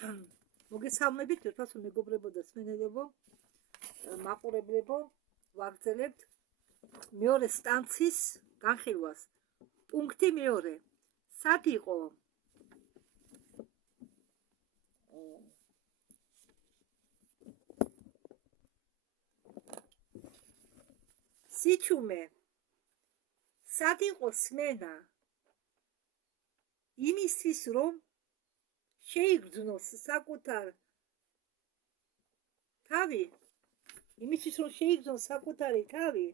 მოგესალმებით, ერთად მეგობრებო და სმენელებო, მაყურებლებო, ვაგრძელებთ მეორე სტანციის განხილვას. პუნქტი მეორე. სად იყო? სიჩუმე. სად იყო სმენა? იმისთვის, რომ შეიგრძნოს საკუთარ თავი, იმისთვის, რომ შეიგრძნოს საკუთარი თავი,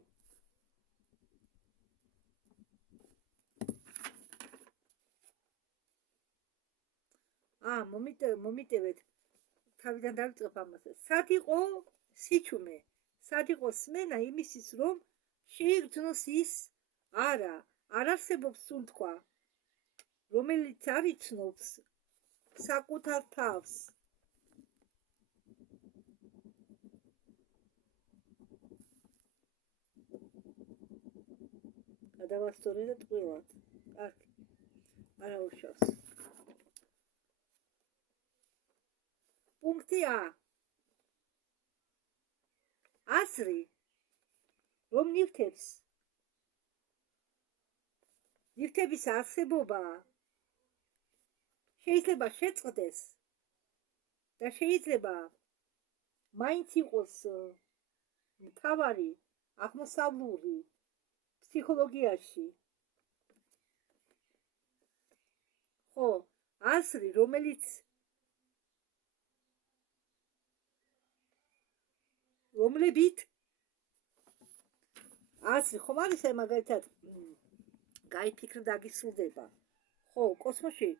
მომიტევეთ, თავიდან დავიწყებ ამას. სად იყო სიჩუმე? სად იყო სმენა იმისთვის, რომ შეიგრძნოს ის არ არსებობს სულთქვა, რომელიც არ იცნობს საკუთარ თავს. გადავასწორე და ტყუილად. კარგი. არა უშავს. პუნქტი A. აზრი, რომ ნივთების არსებობა შეიძლება შეწყდეს და შეიძლება მაინც იყოს მთავარი აღმოსავლური ფსიქოლოგიაში. ხო, აზრი, რომლებით აზრი ხომ არის მაგალითად გაიფიქრ და გისულდება. ხო, კოსმოსში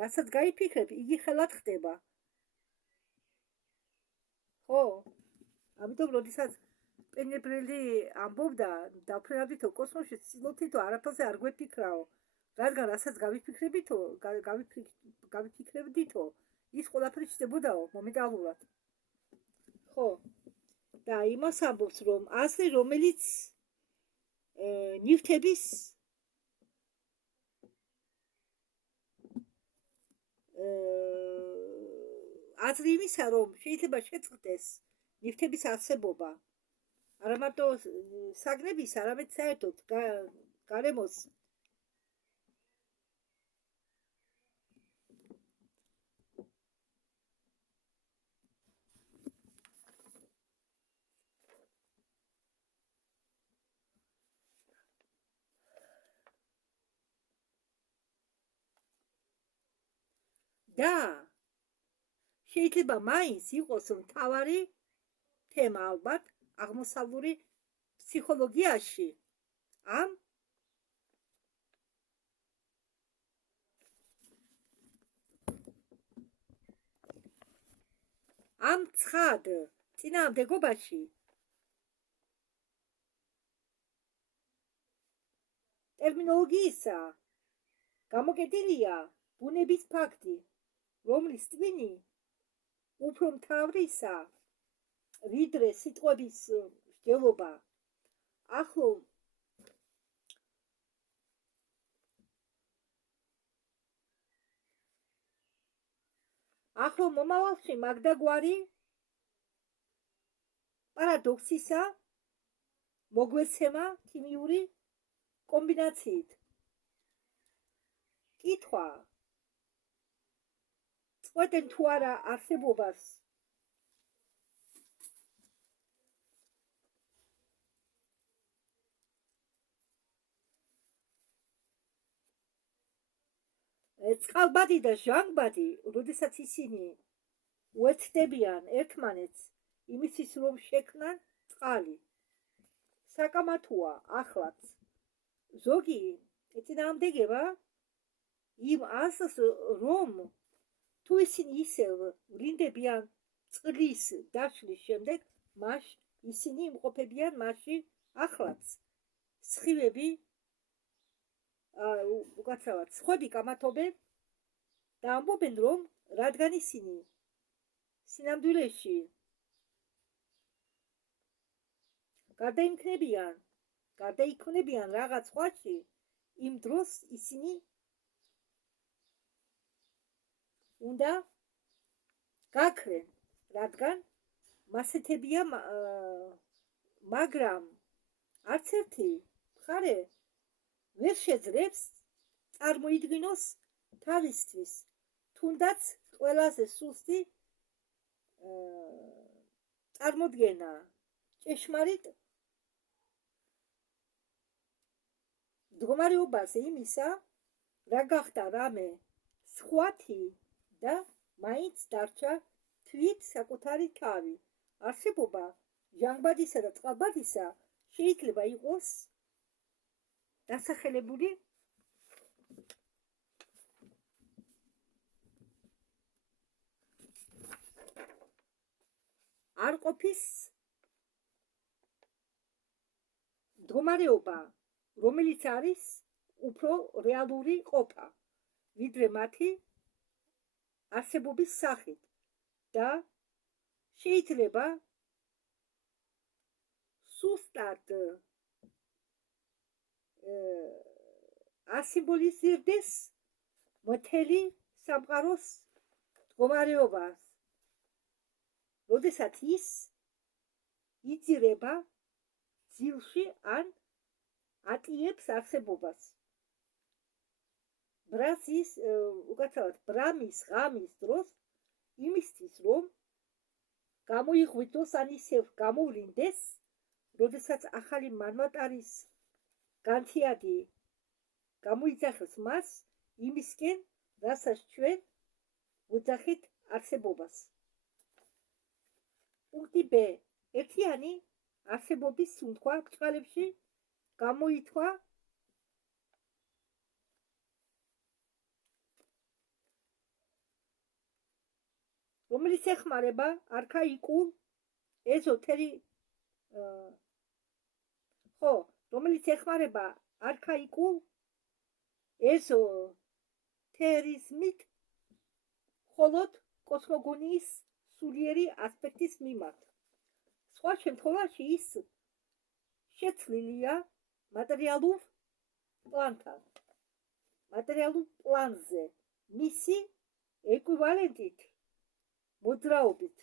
რასაც გაიფიქრებ, იგი ხელად ხდება. ხო, ამიტომ როდესაც პენებრელი ამბობდა, დავფრენავდითო კოსმოსში ცდილობდითო არაფერზე არ გვეფიქრაო, რადგან რასაც გავიფიქრებდითო, ის ყველაფერი ხდებოდაო მომენტალურად. ხო, და იმას ამბობს, რომ აზრი, რომელიც ნივთების აზრი იმისა, რომ შეიძლება შეწყდეს ნივთების არსებობა, არა მარტო საგნების, არამედ საერთოდ გარემოს და შეიძლება მაინც იყოს მთავარი თემა ალბათ აღმოსავლური ფსიქოლოგიაში ამ ცხად წინააღმდეგობაში ტერმინოლოგიისა გამოკეტილია ბუნების ფაქტი, რომლის ტვინი უფრო მთავრისა, ვიდრე სიტყვების მსჯელობა. ახლო მომავალში მაგდაგვარი პარადოქსისა მოგვეცემა ქიმიური კომბინაციით. კითხვა, წყვეტენ თუ არა არსებობას წყალბადი და ჟანგბადი, როდესაც ისინი უერთდებიან ერთმანეთს იმისთვის, რომ შექმნან წყალი. საკამათოა ახლაც ზოგი ეწინააღმდეგება იმ აზრს, რომ თუ ისინი ისევ ვლინდებიან წყლის დაშლის შემდეგ, ისინი იმყოფებიან მასში ახლაც. სხივები უკაცრავად სხვები კამათობენ და ამბობენ, რომ რადგან ისინი სინამდვილეში გარდაიქმნებიან რაღაც სხვაში, იმ დროს ისინი უნდა გაქრენ, რადგან მასეთებია, მაგრამ არც ერთი მხარე ვერ შეძლებს წარმოიდგინოს თავისთვის თუნდაც ყველაზე სუსტი წარმოდგენა ჭეშმარიტ მდგომარეობაზე იმისა, რა გახდა რამე სხვათი და მაინც დარჩა თვით საკუთარი თავი. არსებობა ჟანგბადისა და წყალბადისა შეიძლება იყოს დასახელებული არ ყოფის მდგომარეობა, რომელიც არის უფრო რეალური ყოფა, ვიდრე მათი არსებობის სახით და შეიძლება სუსტად ასიმბოლიზირდეს მთელი სამყაროს მდგომარეობას, როდესაც ის იძირება ძილში ან ატიებს არსებობას. ბრამის ღამის დროს იმისთვის, რომ გამოიღვიძოს ან ისევ გამოვლინდეს, როდესაც ახალი მანვატარის განთიადი გამოიძახოს მას იმისკენ, რასაც ჩვენ ვუძახით არსებობას. პუნქტი ბ. ერთიანი არსებობის სუნთქვა ბრჭყალებში გამოითქვა რომელიც ეხმარება არქაიკულ ეზოთერიზმით, მხოლოდ კოსმოგონიის სულიერი ასპექტის მიმართ. სხვა შემთხვევაში ის შეცვლილია მატერიალურ პლანზე, მისი ეკვივალენტით მოძრაობით.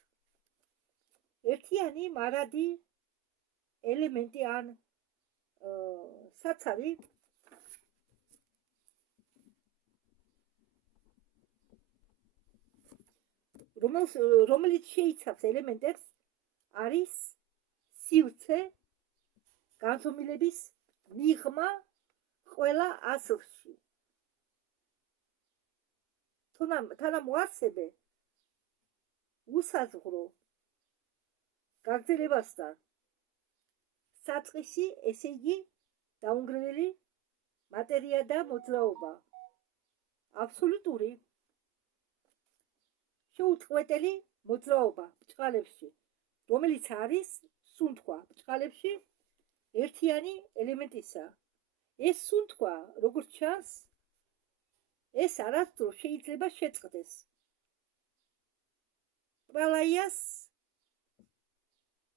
ერთიანი მარადი ელემენტი ან საცავი რომელიც შეიცავს ელემენტებს არის სივრცე, განზომილების მიღმა ყველა აზრში. თანამოარსებე უსაზღვრო გაგრძელებასთან საწყისი, ესე იგი დაუნგრეველი მატერია და მოძრაობა. აბსოლუტური შეუწყვეტელი მოძრაობა ბრჭყალებში, რომელიც არის სუნთქვა ბრჭყალებში ერთიანი ელემენტისა. ეს სუნთქვა, როგორც ჩანს, ეს არასდროს შეიძლება შეწყდეს. პრალაიას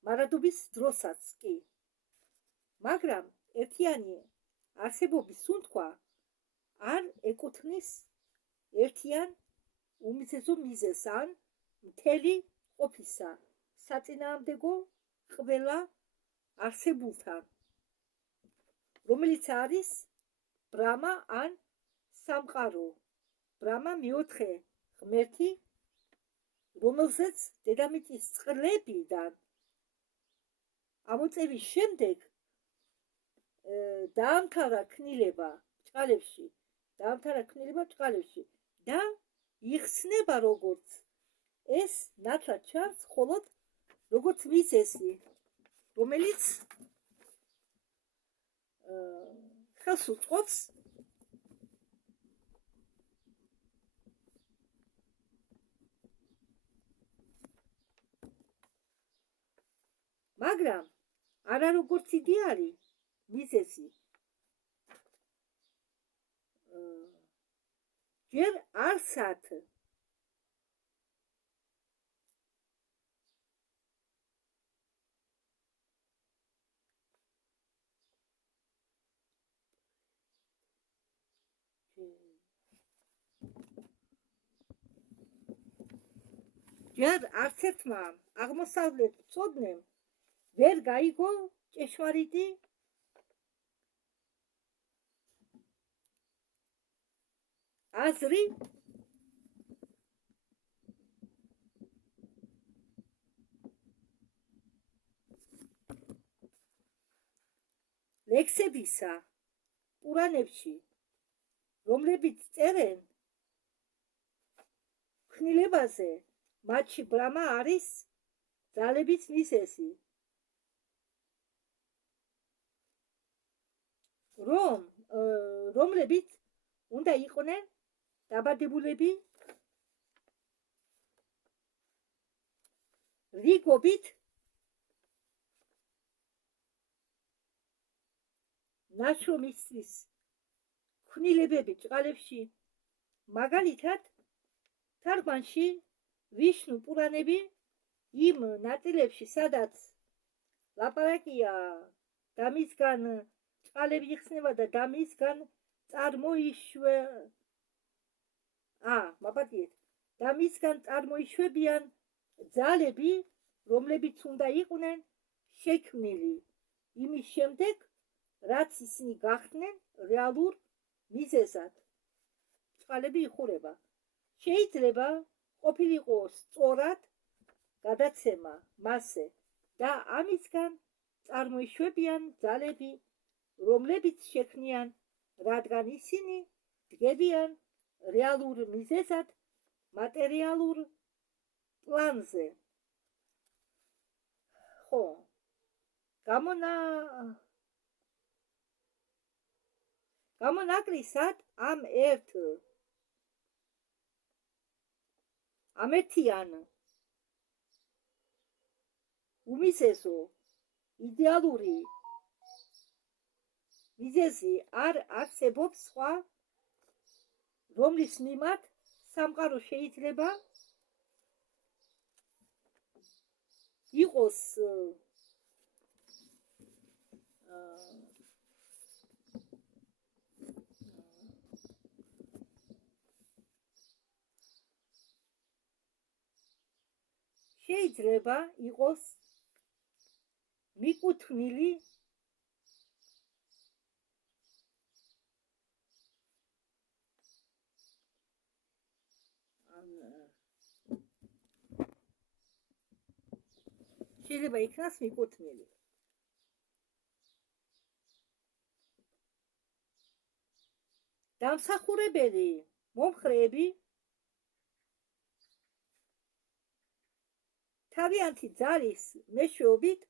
მარადობის დროსაც კი, მაგრამ ერთიანი არსებობის სუნთქვა არ ეკუთვნის ერთიან უმცირესო მიზეზს ან მთელი ყოფისა საწინააღმდეგო ყველა არსებულთან, რომელიც არის ბრამა ან სამყარო. ბრამა მეოთხე ღმერთი, რომელზეც დედამიწის წყლებიდან ამოწევის შემდეგ დაამთავრა ქნილება ბრჭყალებში და იხსნება როგორც ეს ნათლად ჩანს მხოლოდ როგორც მიზეზი, რომელიც ხელს უწყობს მაგრამ არა როგორც იდეალი მიზეზი. ჯერ არსად ჯერ არც ერთმა აღმოსავლეთ მცოდნემ ვერ გაიგო ჭეშმარიტი აზრი ლექსებისა პურანებში, რომლებიც წერენ ქმნილებაზე, მათში ბრამა არის ძალების მიზეზი, რომლებიც უნდა იყვნენ დაბადებულები რიგობით ნაშრომისთვის ქმნილებები ჭყალებში, მაგალითად თარგმანში ვიშნუ პურანები იმ ნაწილებში, სადაც ლაპარაკია დამისგან ჭყალები იხსნება და დამისგან წარმოიშვებიან ძალები, რომლებიც უნდა იყვნენ შექმნილი იმის შემდეგ, რაც ისინი გახდნენ რეალურ მიზეზად. ჭყალები იხურება. შეიძლება ყოფილიყო სწორად გადაცემა მასზე და ამისგან წარმოიშვებიან ძალები, რომლებიც შექმნიან, რადგან ისინი დგებიან რეალურ მიზეზად მატერიალურ პლანზე. ხო, გამონაკლისად ამ ერთიან უმიზეზო იდეალური მიზეზი არ არსებობს სხვა, რომლის მიმართ სამყარო შეიძლება იყოს შეიძლება იყოს მიკუთვნილი შეიძლება იქნას მიკუთვნილი. დამსახურებელი მომხრეები თავიანთი ძალის მეშვეობით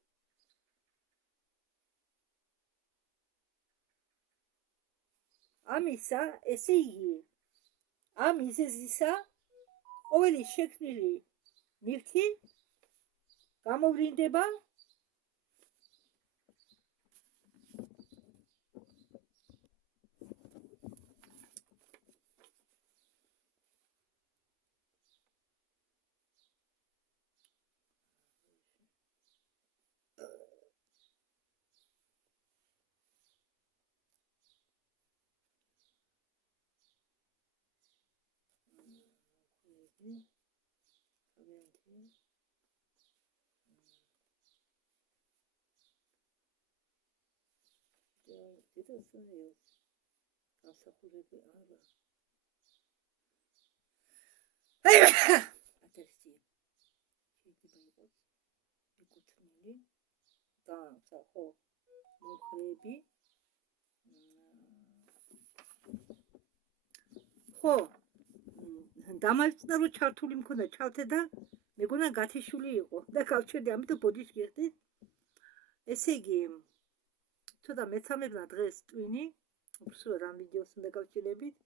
ამისა, ესე იგი, ამ მიზეზისა ყოველი შექმნილი ნივთი გამოვლინდება ხო, დამავიწყდა რომ ჩართული მქონდა ჩავთე და მეგონა გათიშული იყო და გავჩერდი, ამიტომ ბოდიში გიხდით. ესე იგი, ცოტა მეცამებნა დღეს ტვინი, უბრალოდ ამ ვიდეოს უნდა გავჭირებით.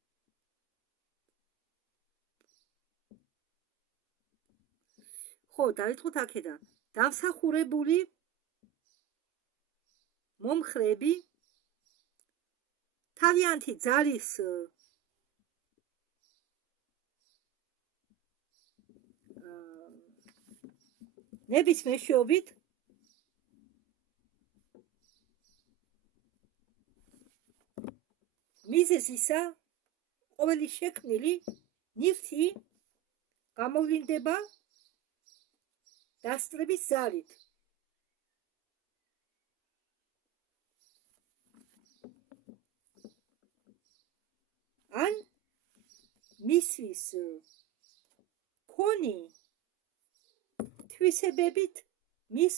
ხო, დავიწყოთ აქედან. დამსახურებული მომხრეები თავიანთი ძალის ნების მეშვეობით მიზეზისა ყოველი შექმნილი ნივთი გამოვლინდება დასწრების ზარით. ან მისვის ქონი თვისებებით მის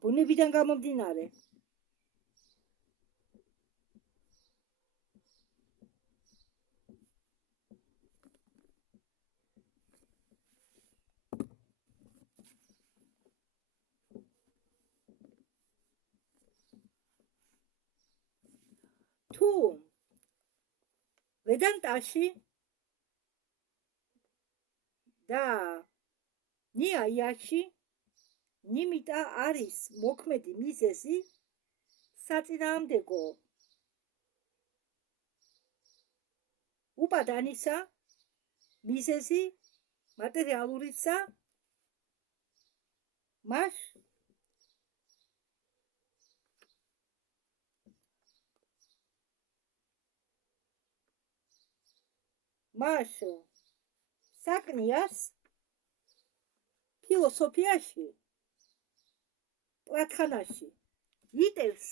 ბუნებიდან გამომდინარე. თუ ვედანტაში და ნიაიაში ნიმიტა არის მოქმედი მიზეზი საწინააღმდეგო უპადანისა, მიზეზი მატერიალურისა, მას საკნიას ფილოსოფიაში, პლატხანაში იტევს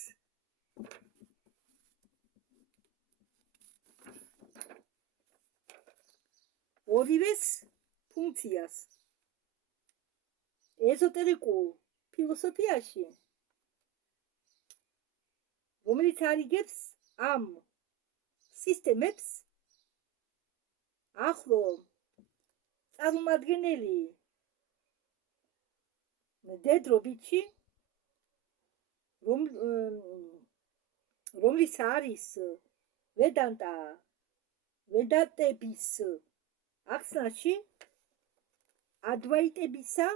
ორივეს ფუნქციას. ეზოტერიკულ ფილოსოფიაში, რომელიც არიგებს ამ სისტემებს, ახლო წარმომადგენელი მდედრობითში, რომლის არის ვედანტების ახსნაში ადვაიტებისა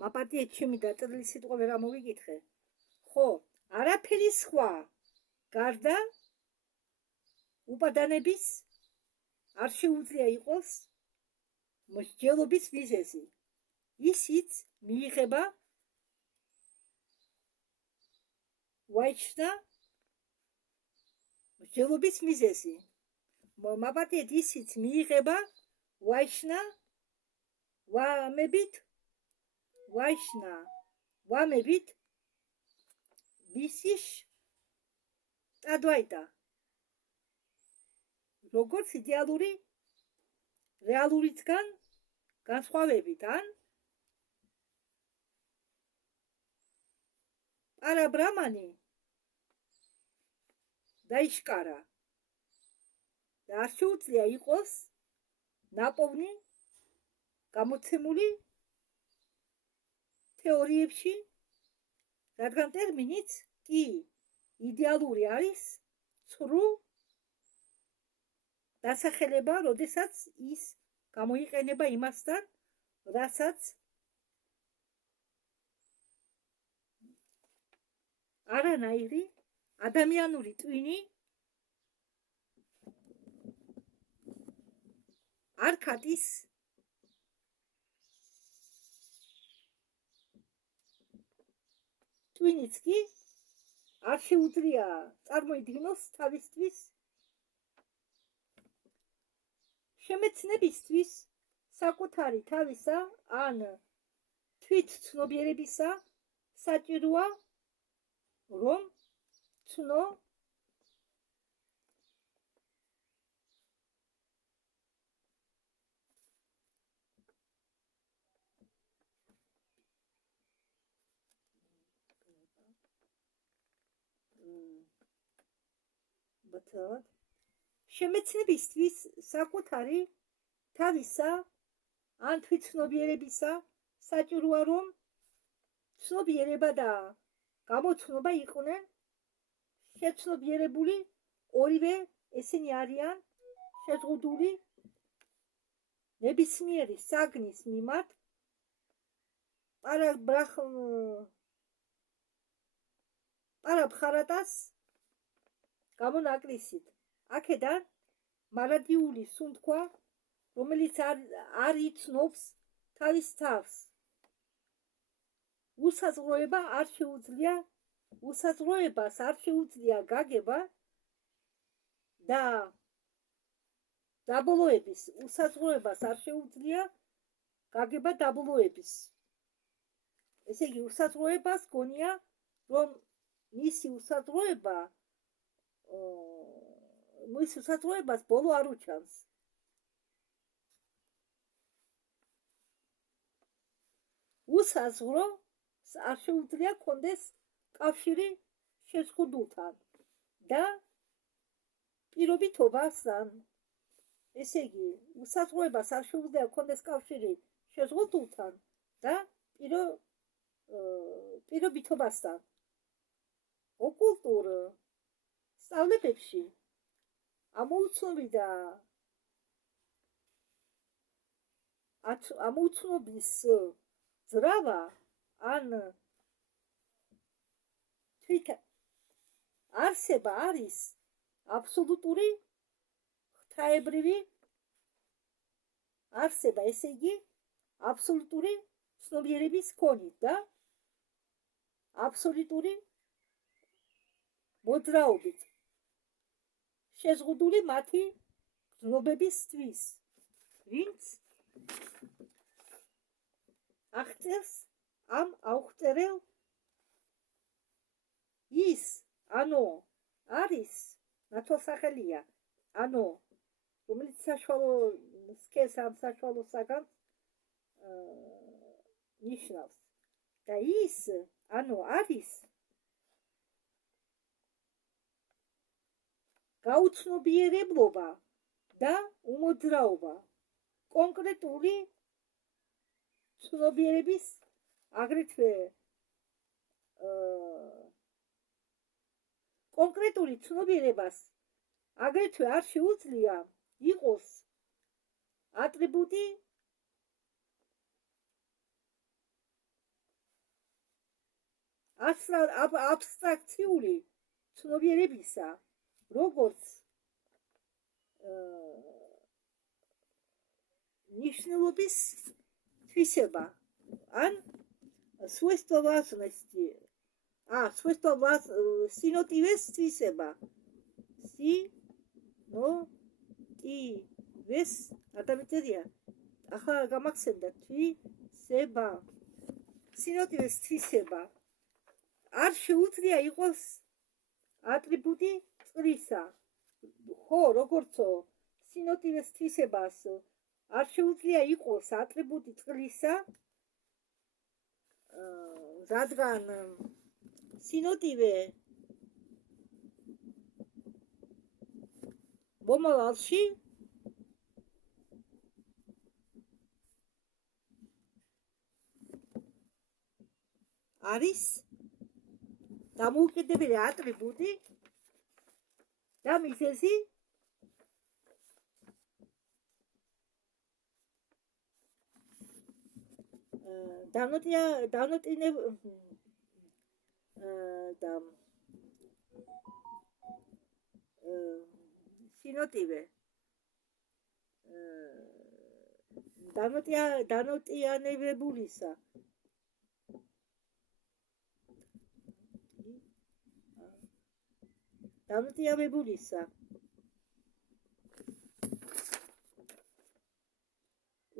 მაპატიეთ ჩემი დაწერილი სიტყვა ვერ ამოვიკითხე. ხო, არაფერი სხვა გარდა უპადანების არ შეუძლია იყოს მსჯელობის მიზეზი. ისიც მიიღება ვაიჩნა მსჯელობის მიზეზი. მაპატიეთ ისიც მიიღება ვაიჩნა ვამებით ვისიშ ადვაიტა. როგორც იდეალური რეალურისგან განსხვავებით, ან პარაბრამანი დაიშკარა და არ შეუძლია იყოს ნაპოვნი გამოცემული თეორიებში, რადგან ტერმინიც კი იდეალური არის ცრუ დასახელება, როდესაც ის გამოიყენება იმასთან, რასაც არანაირი ადამიანური ტვინი არ ქატის. ტვინიც კი არ შეუძლია წარმოიდგინოს თავისთვის შემეცნებისთვის საკუთარი თავისა ან თვითცნობიერებისა საჭიროა, რომ ცნო შემეცნებისთვის საკუთარი თავისა ან თვითცნობიერებისა საჭიროა, რომ ცნობიერება და გამოცნობა იყვნენ შეცნობიერებული, ორივე ესენი არიან შეზღუდული ნებისმიერი საგნის მიმართ პარაბხარატას გამონაკლისით. აქედან მარადიული სუნთქვა, რომელიც არ იცნობს თავის თავს. უსაზღროებას არ შეუძლია გაგება და დაბოლოების. უსაზღროებას არ შეუძლია გაგება დაბოლოების. ესე იგი, უსაზღროებას გონია, რომ მისი უსაზღროებას ბოლო არ უჩანს. უსაზღროს არ შეუძლია კონდეს კავშირი შეზღუდულთან და პირობითობასთან. ესე იგი, უსაზღროებას არ შეუძლია კონდეს კავშირი შეზღუდულთან და პირობითობასთან. ოკულტურ სწავლებებში ამოუცნობის ძრავა ან თვით არსება არის აბსოლუტური ღვთაებრივი არსება, ესე იგი, აბსოლუტური ცნობიერების ქონით და აბსოლუტური მოძრაობით შეზღუდული მათი გრძნობებისთვის, ვინც აღწერს ამ აუხწერელ ის, არის ნათვალსახელია, რომელიც საშუალო სქესს ამ საშუალო საგანს ნიშნავს. და ის, არის გაუცნობიერებლობა და უმოძრაობა კონკრეტული ცნობიერების, აგრეთვე კონკრეტული ცნობიერებას აგრეთვე არ შეუძლია იყოს ატრიბუტი აბსტრაქციული ცნობიერებისა, როგორც ნიშნულობის თვისება ან свойство важности, свойство სინოტივეს თვისება. სინოტივეს ადამიანია. ახლა გამახსენდა თვისება. სინოტივეს თვისება არ შეუძლია იყოს ატრიბუტი წყლისა. ხო, როგორცო სინოტივეს თვისებას არ შეუძლია იყოს ატრიბუტი წყლისა, რადგან სინოტივე მომავალში არის დამოუკიდებელი ატრიბუტი და მიზეზი სინოტივე დანოტიანებებულისა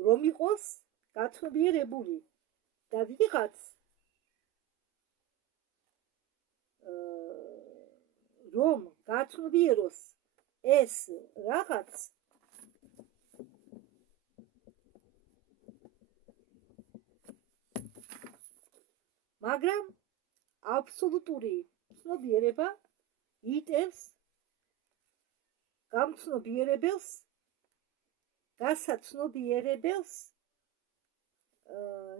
რომ იყოს გაცნობიერებული და ვიღაც რომ გაცნობიეროს ეს რაღაც, მაგრამ აბსოლუტური ცნობიერება იტევს გამცნობიერებელს, გასაცნობიერებელს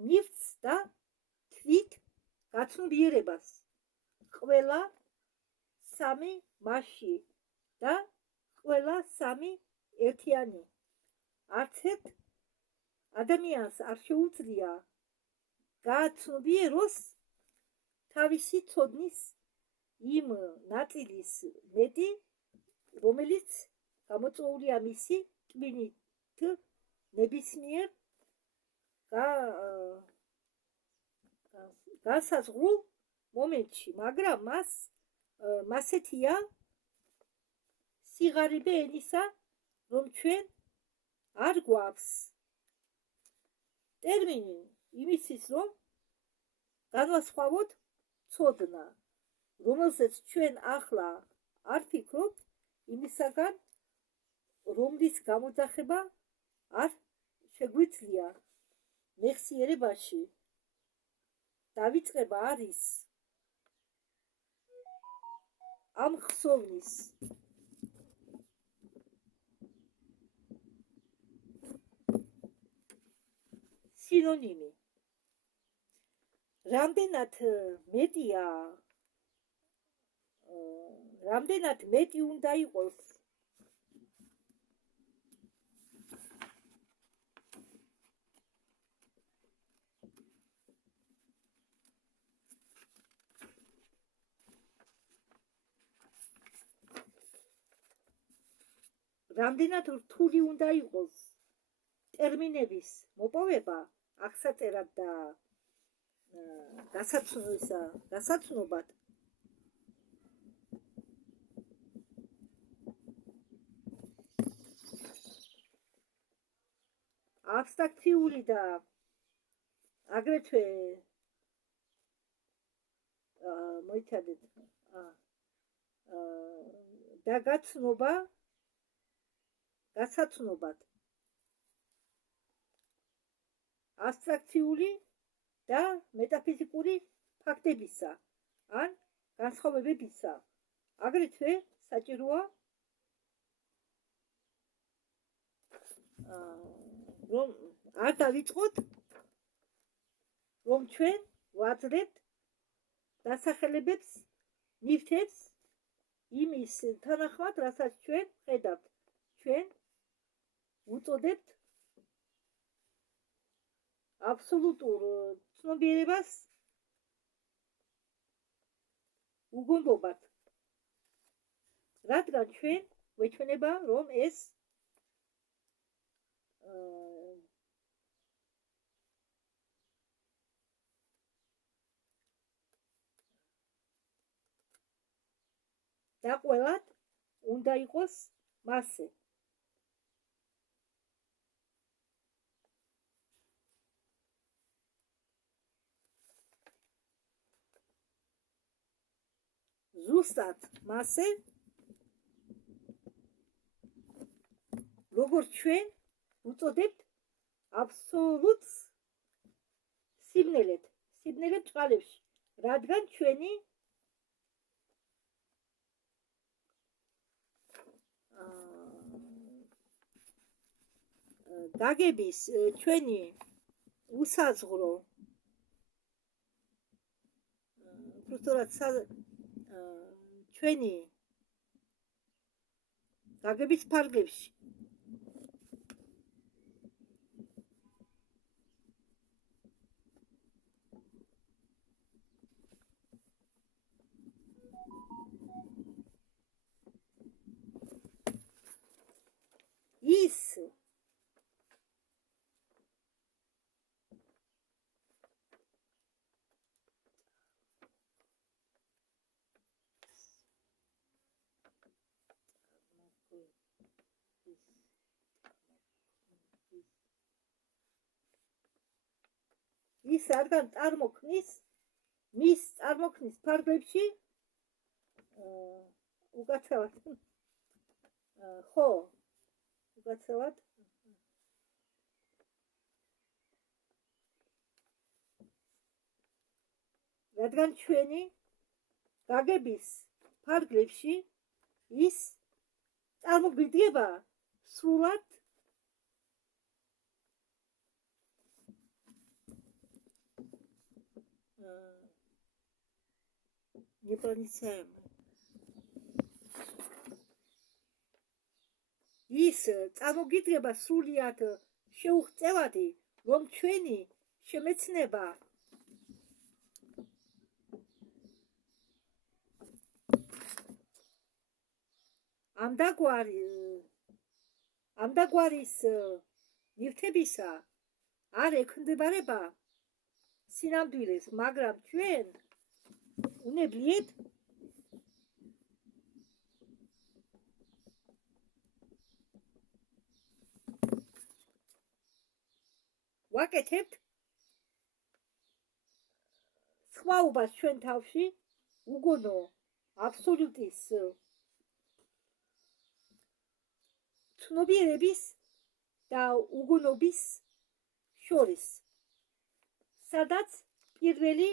ნივთს და თვით გაცნობიერებას ყველა სამი მასში და ყველა სამი ერთიანი. არც ერთ ადამიანს არ შეუძლია გააცნობიეროს თავისი ცოდნის იმ ნაწილის მეტი, რომელიც გამოწვეულია მისი ტვინით ნებისმიერ განსაზღვრულ მომენტში, მაგრამ მასეთია სიღარიბე ენისა, რომ ჩვენ არ გვაქვს ტერმინი იმისთვის, რომ განვასხვავოთ ცოდნა, რომელზეც ჩვენ ახლა არ ფიქრობთ, იმისაგან, რომლის გამოძახება არ შეგვიძლია მეხსიერებაში. დავიწყება არის ამ ხსოვნის სინონიმი. რამდენად მეტი უნდა იყოს რამდენად რთული უნდა იყოს ტერმინების მოპოვება, აღსაწერად და გასაცნობად, აბსტრაქციული და აგრეთვე მოიცადეთ და გასაცნობად, აბსტრაქციული და მეტაფიზიკური ფაქტებისა ან განსხვავებებისა. აგრეთვე საჭიროა რომ არ დავიწყოთ, რომ ჩვენ ვაძლევთ დასახელებებს, ნივთებს იმის თანახმად, რასაც ჩვენ ხედავთ. ჩვენ ვუწოდებთ აბსოლუტურ ცნობიერებას უგონდობად, რადგან ჩვენ ვეჩვენება, რომ ეს და ყველად უნდა იყოს მასე. ზუსტად მასე, როგორც ჩვენ ვუწოდებთ აბსოლუტს სიბნელედ წყალებში, რადგან ჩვენი გაგების, ჩვენი უსაზღვრო ჩვენი გაგების ფარგლებში ის რადგან წარმოქმნის მის წარმოქმნის ფარგლებში უკაცრავად რადგან ჩვენი გაგების ფარგლებში ის წარმოგვიდგება სრულად ის წარმოგიდგება სრულიად შეუღწევადი, რომ ჩვენი შემეცნება ამდაგვარის ნივთებისა არ ექვემდებარება სინამდვილეს, მაგრამ ჩვენ უნებლიეთ ვაკეთებთ სხვაობას ჩვენ თავში უგონო აბსოლუტის ცნობიერების და უგონობის შორის, სადაც პირველი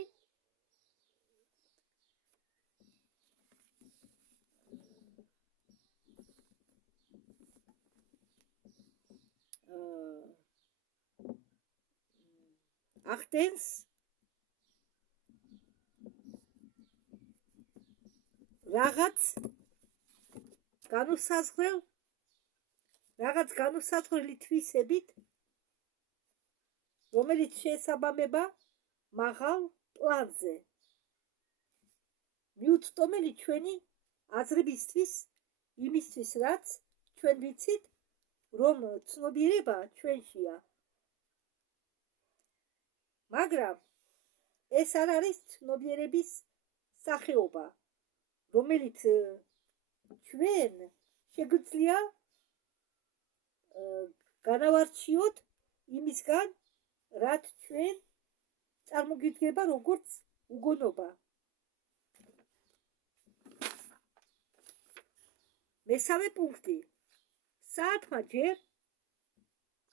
ახდენს რაღაც განუსაზღვრელი თვისებით, რომელიც შეესაბამება მაღალ პლანზე, მიუწვდომელი ჩვენი აზრებისთვის, იმისთვის, რაც ჩვენ ვიცით, რომ ცნობიერება ჩვენშია. მაგრამ ეს არ არის ცნობიერების სახეობა, რომელიც ჩვენ შეგვიძლია განავარჩიოთ იმისგან, რაც ჩვენ წარმოგიდგება როგორც უგონობა. მესამე პუნქტი. საათმა ჯერ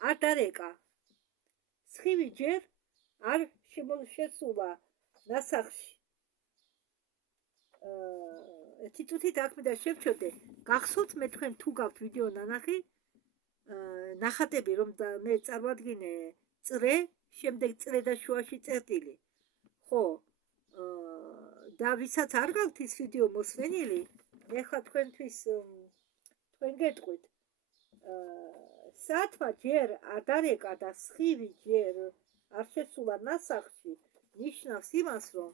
არ დარეკა, სხივი ჯერ არ შემოსულა ნასახში. ერთი წუთი დაქმედა შევჩოდე. გახსოვთ, მე თქვენ თუ გაქვთ ვიდეო ნანახი, ნახატები, რომ მე წარმოადგინე წრე, შემდეგ წრე და შუაში წერტილი. ხო, და ვისაც არ გაქვთ ის ვიდეო მოსვენილი, მე ხა თქვენთვის თქვენ გეტყვით. საათმა ჯერ არ დარეკა და სხივი ჯერ არ შესულა ნასახში, ნიშნავს იმას, რომ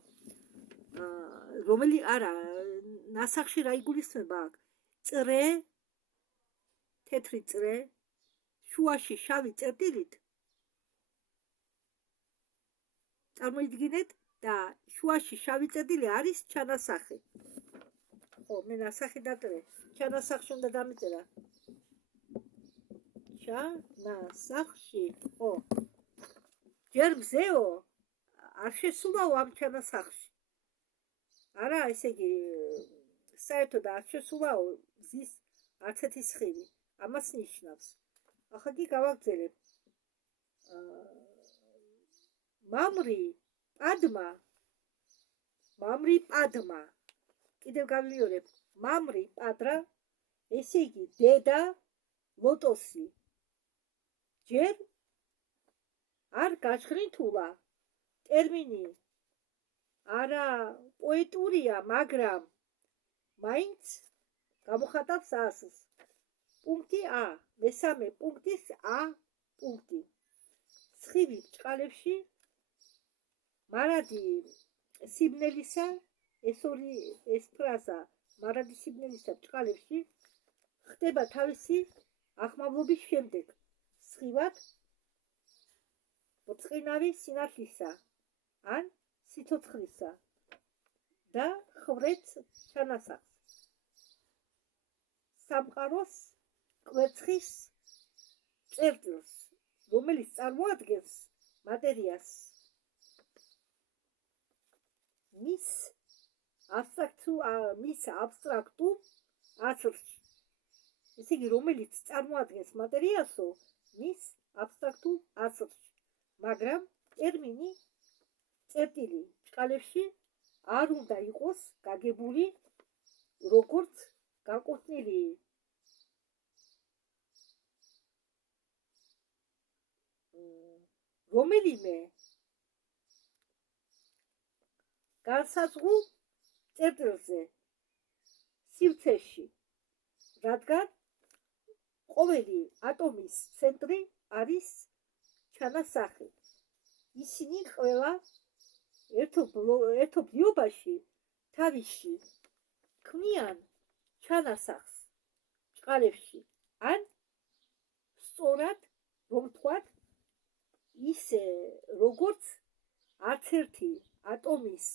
ნასახში რა იგულისხმება აქ? წრე, თეთრი წრე, შუაში შავი წერტილით წარმოიდგინეთ და შუაში შავი წერტილი არის ჩანასახი. ხო, მე ნასახი დაწერე, ჩანასახში უნდა დამიწერა. ჩანასახში, ხო. ჯერ მზეო, არ შესულაო ამ ჩანასახში. არა, ესე იგი, საერთოდ არ შესულაო მზის არცერთი სხივი. ამას ნიშნავს. ახლა კი გავაგრძელებ. მამრი პადმა. კიდევ გავიმეორებ. მამრი პადრა, ესე იგი, დედა ლოტოსი. ჯერ არ გაჟღნითულა. ტერმინი არა პოეტურია, მაგრამ მაინც გამოხატავს ასლს. პუნქტი A, მესამე პუნქტის A პუნქტი. სხივი ბჭყალებში მარადი სიბნელისა, ეს ფრაზა მარადი სიბნელისა ბჭყალებში ხდება თავისი ახმავლობის შემდეგ. სხივად მოწყინავი სინათლისა ან სიცოცხლისა და ხვრეთს ჩანასახს. სამყაროს კვერცხის წერტილს, რომელიც წარმოადგენს მატერიას მის აბსტრაქტულ აზრში. ესე იგი, რომელიც წარმოადგენს მატერიასო მის აბსტრაქტულ აზრში. მაგრამ ტერმინი წერტილი ბჭყალებში არ უნდა იყოს გაგებული როგორც განკუთვნილი რომელიმე განსაზღვრულ წერტილზე სივრცეში, რადგან ყოველი ატომის ცენტრი არის ჩანასახი. ისინი ყველა ერთობლიობაში თავისში ქმნიან ჩანასახს, წყარებში. ან სწორად რომ ვთქვათ, ისე როგორც არც ერთი ატომის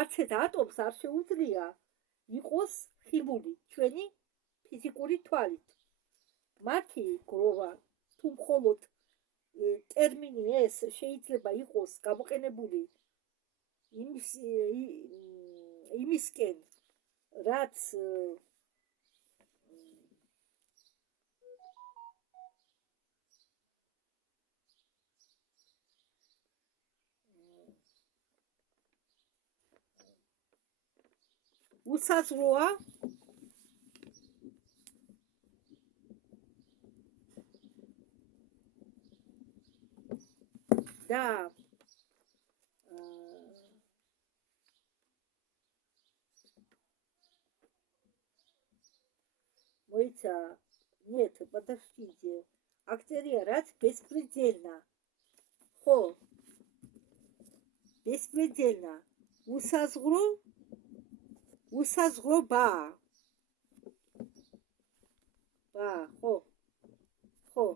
არც ერთ ატომს არ შეუძლია იყოს ხიბული ჩვენი ფიზიკური თვალით. მათი გროვა თუ მხოლოდ ტერმინი ეს შეიძლება იყოს გამოყენებული იმისკენ, რაც უსაზღროა და მოიცა нет, подождите. Актерия რაც беспредельно. ხო, беспредельно. უსაზღრობა. ხო,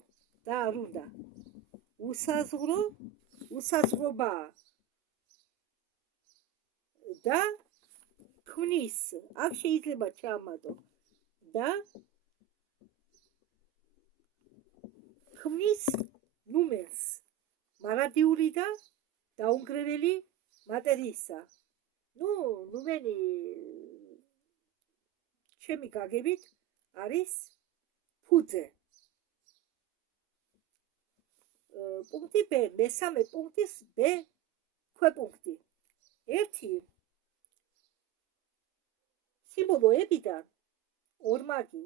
და არ უნდა. უსაზღრობა. და ქმნის, აქ შეიძლება ჩამატო. და ქმნის ნუმენს მარადიული და დაუნგრეველი მატერიისა. ნუმენი ჩემი გაგებით არის ფუძე. პუნქტი B, მესამე პუნქტის B ქვეპუნქტი. ერთი სიმბოლოებიდან ორმაგი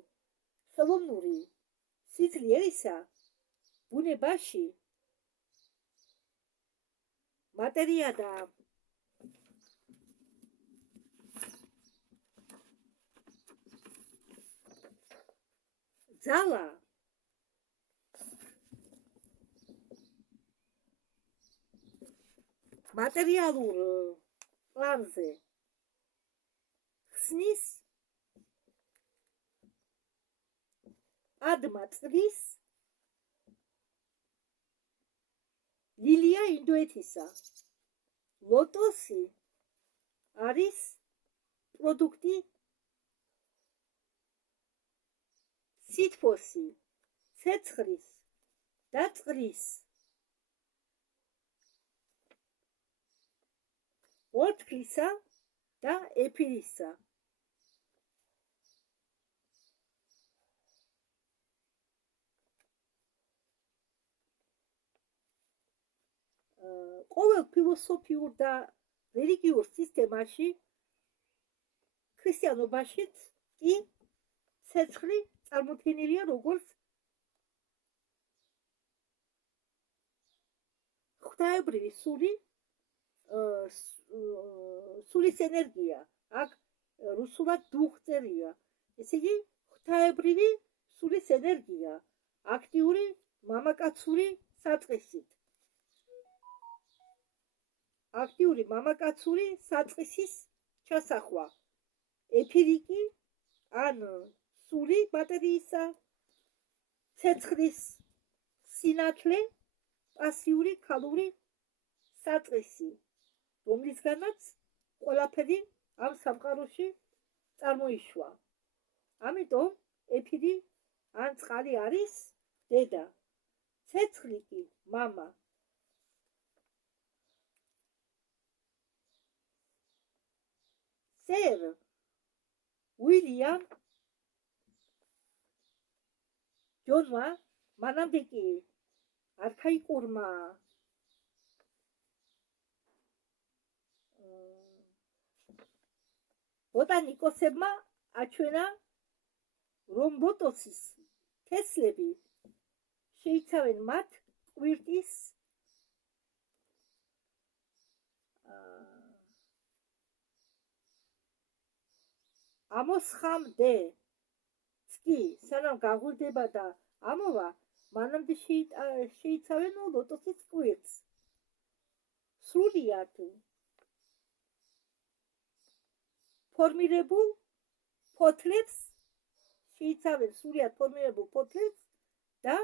ხელოვნური სიძლიერისა ბუნებაში მატერია და ძალა მატერიალურ პლანზე ხსნის ადმაწრის ლილია ინდოეთისა. ლოტოსი არის პროდუქტი სითბოსი, ცეცხლის და წყლის. ორთქლისა და ეფირისა. ყოველ ფილოსოფიურ და რელიგიურ სისტემაში, ქრისტიანობაშიც კი ცეცხლი წარმოდგენილია როგორც ღვთაებრივი სულის ენერგია. აქ რუსულად დუხ წერია. ესე იგი, ღვთაებრივი სულის ენერგია, აქტიური მამაკაცური საწყისით. აქტიური მამაკაცური საწყისის ჩასახვა. ეფირიკი ან სული ბატერიისა, ცეცხლის სინათლე, პასიური ქალური საწყისი, რომლისგანაც ყველაფერი ამ სამყაროში წარმოიშვა. ამიტომ ეფირი ან წყალი არის დედა, ცეცხლი კი მამა. სერ უილიამ ჯონმა მანამდე კი არქაიკურმა ბოტანიკოსებმა აჩვენა, რომ ლოტოსის თესლები შეიცავენ მათ კვირტის ამოსხამდე კი სანამ გაღურდება და ამოვა, მანამდე შეიცავენ ლოტოსის კვირტს. სრულიად ფორმირებულ ფოთლებს შეიცავენ სრულად ფორმირებულ ფოთლებს და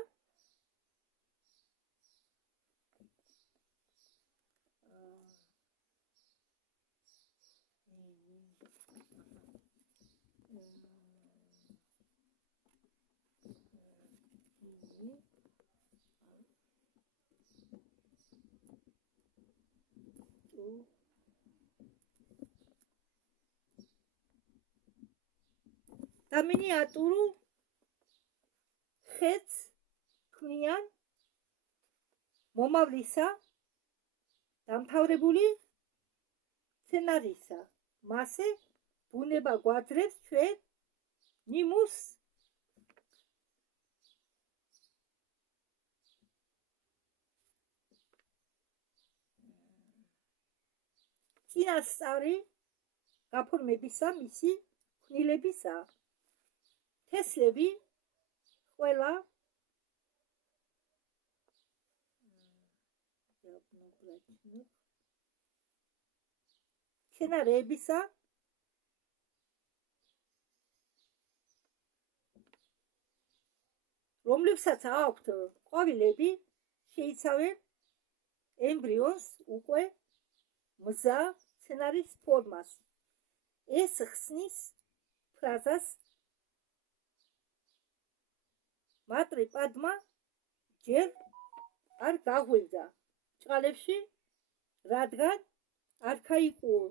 და მინიატურულ ხეთს ქმნიან მომავლისა დამთავრებული სცენარისა. მასე ბუნება გვაძლევს ჩვენ ნიმუშს წინასწარი გაფორმებისა მისი ქმნილებისა. თესლები ყველა სცენარეებისა რომლებსაც აქვთ ყვავილები შეიცავენ ემბრიონს უკვე მზა სცენარის ფორმას. ეს ხსნის ფრაზას მატრე პადმა ჯერ არ გაღვივდა ჭყალებში, რადგან არქაიკულ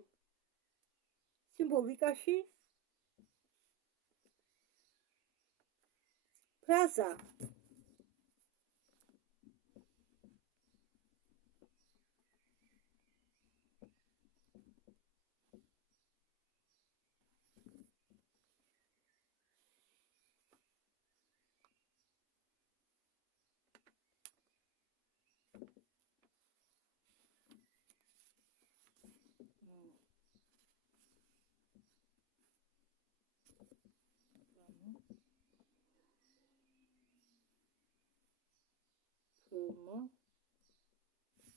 სიმბოლიკაში ფრაზა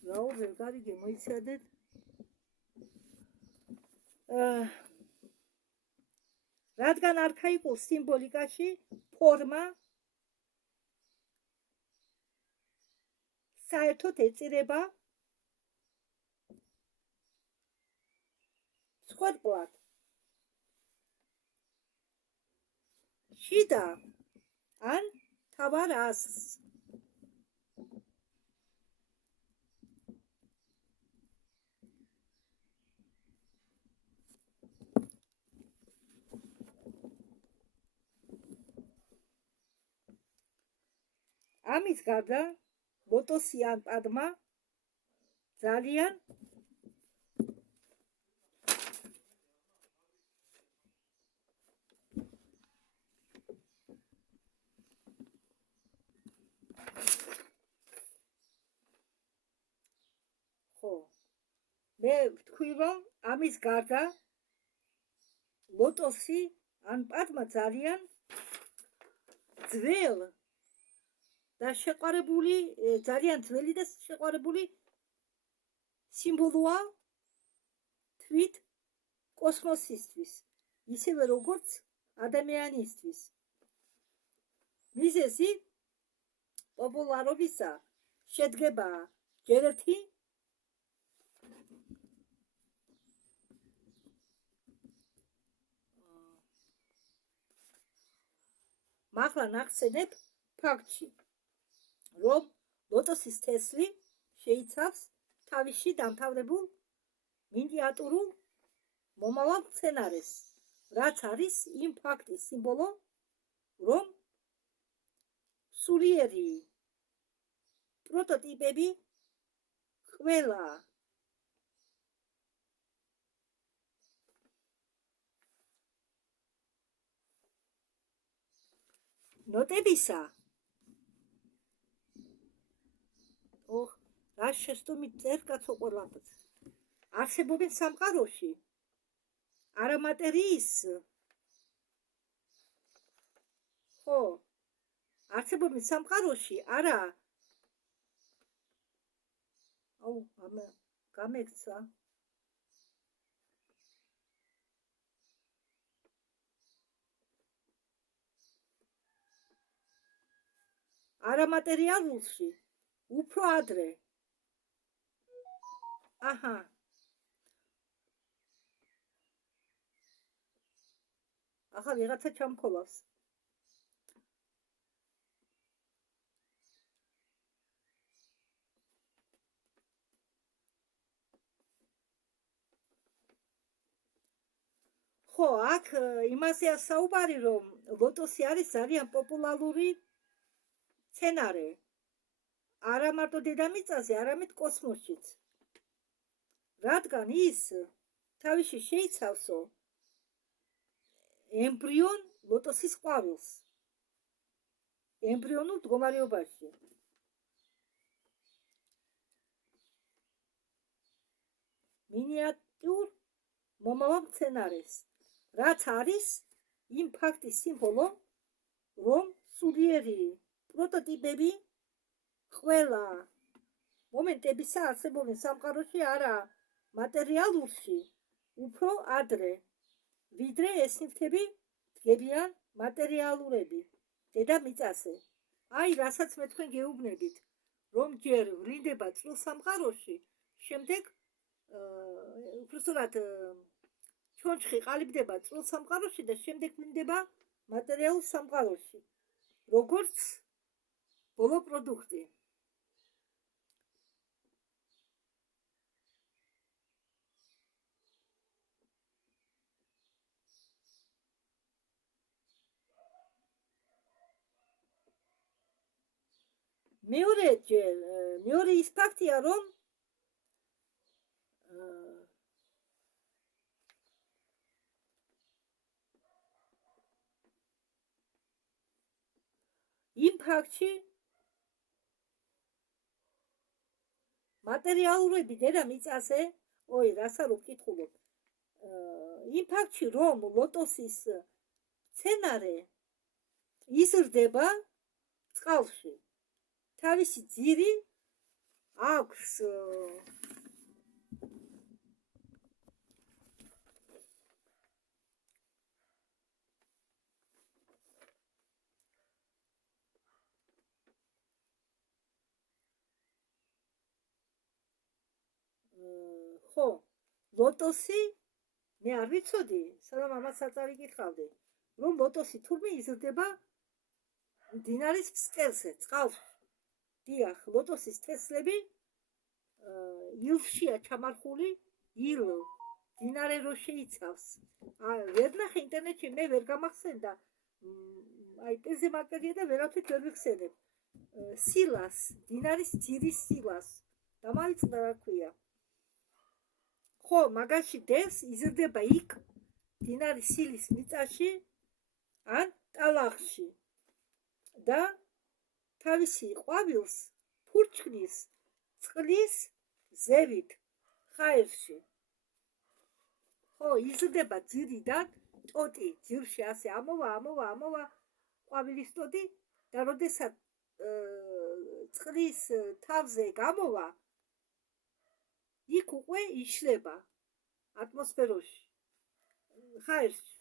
რაუზერ გარიგე მოიცადეთ რადგან არქაიკულ სიმბოლიკაში ფორმა საერთოდ ეწირება სხვადასხვად შიდა ან თავარ ასს. ამის გარდა ლოტოსი ან პადმა ძალიან მე ვთქვი რომ ამის გარდა ლოტოსი ან პადმა ძალიან ძველ და შეყვარებული ძალიან ძველი და შეყვარებული სიმბოლოა თვით კოსმოსისთვის, ისევე როგორც ადამიანისთვის. მიზეზი პოპულარობისა შედგება ჯერ ერთი მაღლა ნახსენებ ფაქტში, რომ ლოტოსის თესლი შეიცავს თავისში დამთავრებულ მინიატურულ მომავალ სცენარეს, რაც არის იმ ფაქტის სიმბოლო, რომ სულიერი პროტოტიპები ყველა ნოტებისა რა შეცდომით წერ კაცო ყველაფერს არსებობენ სამყაროში არა მატერიის არსებობენ სამყაროში არა გამექცა არამატერიალურში უფრო ადრე. აჰა. ახლა ვიღაცა ჩამქოლავს. ხო, აქ იმასეა საუბარი, რომ ლოტოსი არის ძალიან პოპულარული მცენარე. არა მარტო დედამიწაზე, არამედ კოსმოსშიც. რადგან ის თავში შეიცავსო ემბრიონ ლოტოსის ყვავილს. ემბრიონულ მდგომარეობაში. მინიატიურ მომავალ მცენარეს. რაც არის იმ ფაქტის სიმბოლო, რომ სულიერი პროტოტიპები ყველა მომენტებისა არსებობენ სამყაროში არა მატერიალურში უფრო ადრე, ვიდრე ეს ნივთები დგებიან მატერიალურები დედამიწაზე. აი, რასაც მე თქვენ გეუბნებით, რომ ჯერ ვრინდება წვრილ სამყაროში, შემდეგ უბრალოდ ჩონჩხი ყალიბდება წვრილ სამყაროში და შემდეგ ვლინდება მატერიალურ სამყაროში, როგორც ბოლო პროდუქტი. მეორე ის ფაქტია, რომ იმ ფაქტში მატერიალურები დედამიწაზე, რას არ ვკითხულობ, იმ ფაქტში, რომ ლოტოსის მცენარე იზრდება წყალში, თავისი ძირი აქვს ხო, ლოტოსი მე არ ვიცოდი, სანამ ამას არ წავიკითხავდი, რომ ლოტოსი თურმე იზრდება მდინარის ფსკერზე, წყალში. დიახ, ლოტოსის თესლები ილშია ჩამარხული, ილ მდინარე რო შეიცავს. ვერ ნახე ინტერნეტში, მე ვერ გამახსენდა. აი, პირზე მარტივია და ვერავითარ ვერ ვიხსენებ. სილას, მდინარის ძირის სილას. დამავიწყდა რა ქვია. ხო, მაგაში დეს იზრდება იქ მდინარის სილის მიწაში ან ტალახში და თავისი ყვავილს ფურჩქნის წყლის ზევით ხაერში. ხო, იზრდება ძირიდან ტოტი, ძირში ასე ამოვა ყვავილის ტოტი და როდესაც წყლის თავზე გამოვა, იქ უკვე იშლება ატმოსფეროში, ხაერში.